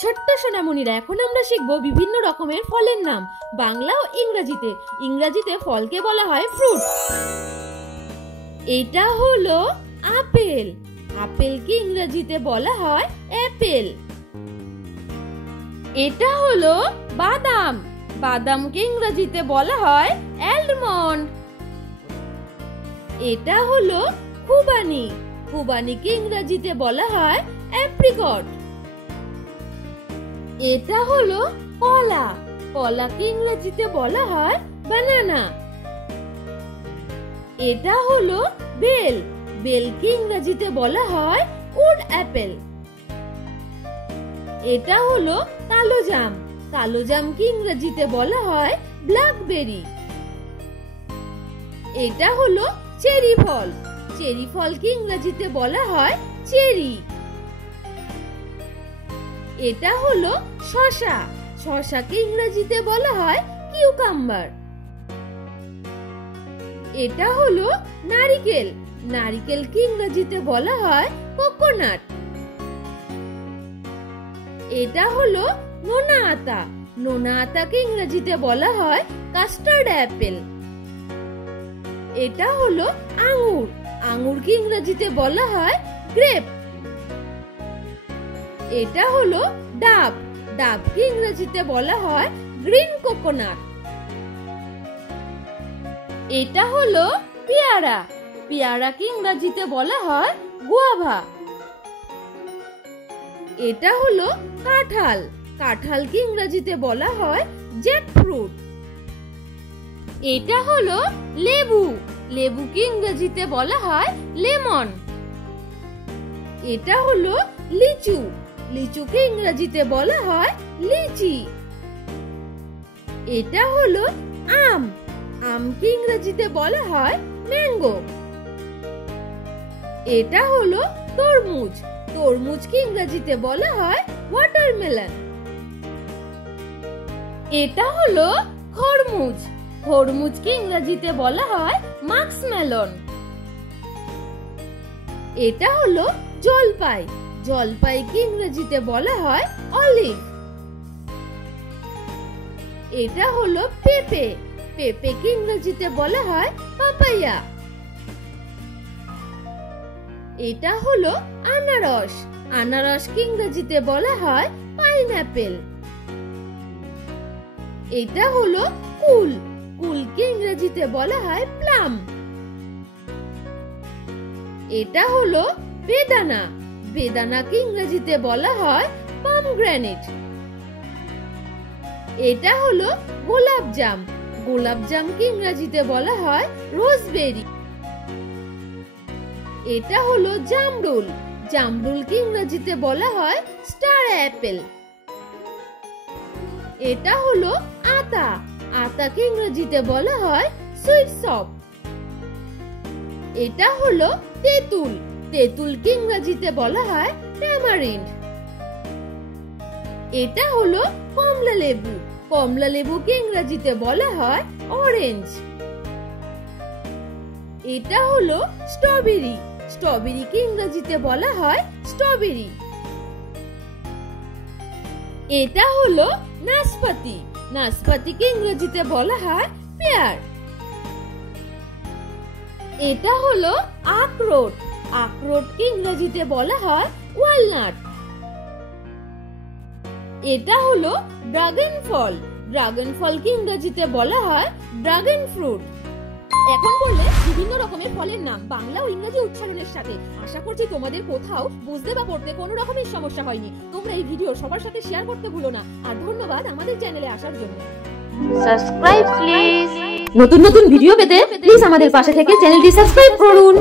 ছোট্ট সোনামণিরা, এখন আমরা শিখবো বিভিন্ন রকমের ফলের নাম বাংলা ও ইংরেজিতে। ইংরেজিতে ফলকে বলা হয় ফ্রুট। এটা হলো আপেল। আপেলকে ইংরেজিতে বলা হয় অ্যাপেল। এটা হলো বাদাম। বাদামকে ইংরেজিতে বলা হয় অ্যালমন্ড। এটা হলো খুবানি। খুবানিকে ইংরেজিতে বলা হয় অ্যাপ্রিকট। এটা হলো কলা। কলাকে ইংরেজিতে বলা হয় বানানা। এটা হলো বেল। বেলকে ইংরেজিতে বলা হয় উড অ্যাপেল। এটা হলো কালো জাম। কালো জামকে ইংরেজিতে বলা হয় ব্ল্যাকবেরি। এটা হলো চেরি ফল। চেরি ফলকে ইংরেজিতে বলা হয় চেরি। এটা হলো শসা। শসাকে ইংরেজিতে বলা হয় কিউকাম্বার। এটা হলো নারিকেল। নারিকেলকে ইংরেজিতে বলা হয় কোকোনাট। এটা হলো নোনা আতা। নোনা আতাকে ইংরেজিতে বলা হয় কাস্টার্ড অ্যাপেল। এটা হলো আঙ্গুর। আঙ্গুরকে ইংরেজিতে বলা হয় গ্রেপ। এটা হলো ডাব। ডাবকে ইংরেজিতে বলা হয় গ্রিন কোকোনাট। এটা হলো পেয়ারা। পেয়ারাকে ইংরেজিতে বলা হয় গুয়াভা। এটা হলো কাঁঠাল। কাঁঠালকে ইংরেজিতে বলা হয় জ্যাকফ্রুট। এটা হলো লেবু। লেবুকে ইংরেজিতে বলা হয় লেমন। এটা হলো লিচু। লিচুকে ইংরেজিতে বলা হয় লিচি। এটা হলো আম। আমকে ইংরেজিতে বলা হয় ম্যাঙ্গো। এটা হলো তরমুজ। তরমুজকে ইংরেজিতে বলা হয় ওয়াটারমেলন। এটা হলো খরমুজ। খরমুজকে ইংরেজিতে বলা হয় মাস্কমেলন। এটা হলো জলপাই। জলপাইকে ইংরেজিতে বলা হয় অলিভ। এটা হলো পেঁপে। পেঁপেকে ইংরেজিতে বলা হয় পাপায়া। এটা হলো আনারস। আনারসকে ইংরেজিতে বলা হয় পাইনঅ্যাপেল। এটা হলো কুল। কুলকে ইংরেজিতে বলা হয় প্লাম। এটা হলো বেদানা। বেদানাকে ইংরেজিতে বলা হয় পমগ্রানেট। এটা হলো গোলাপ জাম। গোলাপ জামকে ইংরেজিতে বলা হয় রোজবেরি। এটা হলো জামরুল। জামরুলকে ইংরেজিতে বলা হয় স্টার অ্যাপেল। এটা হলো আতা। আতাকে ইংরেজিতে বলা হয় সুইট সপ। এটা হলো তেঁতুল। তেঁতুলকে ইংরেজিতে বলা হয় ট্যামারিন্ড। এটা হলো কমলা লেবু। কমলা লেবুকে ইংরেজিতে বলা হয় অরেঞ্জ। এটা হলো স্ট্রবেরি। স্ট্রবেরিকে ইংরেজিতে বলা হয় স্ট্রবেরি। এটা হলো নাশপাতি। নাশপাতিকে ইংরেজিতে বলা হয় পেয়ার। এটা হলো আখরোট। আখরোটকে ইংরেজিতে বলা হয় ওয়ালনাট। এটা হলো ড্রাগন ফল। ড্রাগন ফলকে ইংরেজিতে বলা হয় ড্রাগন ফ্রুট। এখন বললে বিভিন্ন রকমের ফলের নাম বাংলা ও ইংরেজি উচ্চারণের সাথে। আশা করছি তোমাদের কোথাও বুঝতে বা পড়তে কোনো রকমের সমস্যা হয়নি। তোমরা এই ভিডিও সবার সাথে শেয়ার করতে ভুলো না। আর ধন্যবাদ আমাদের চ্যানেলে আসার জন্য। Subscribe please. নতুন নতুন ভিডিও পেতে প্লিজ আমাদের পাশে থেকে চ্যানেলটি সাবস্ক্রাইব করুন।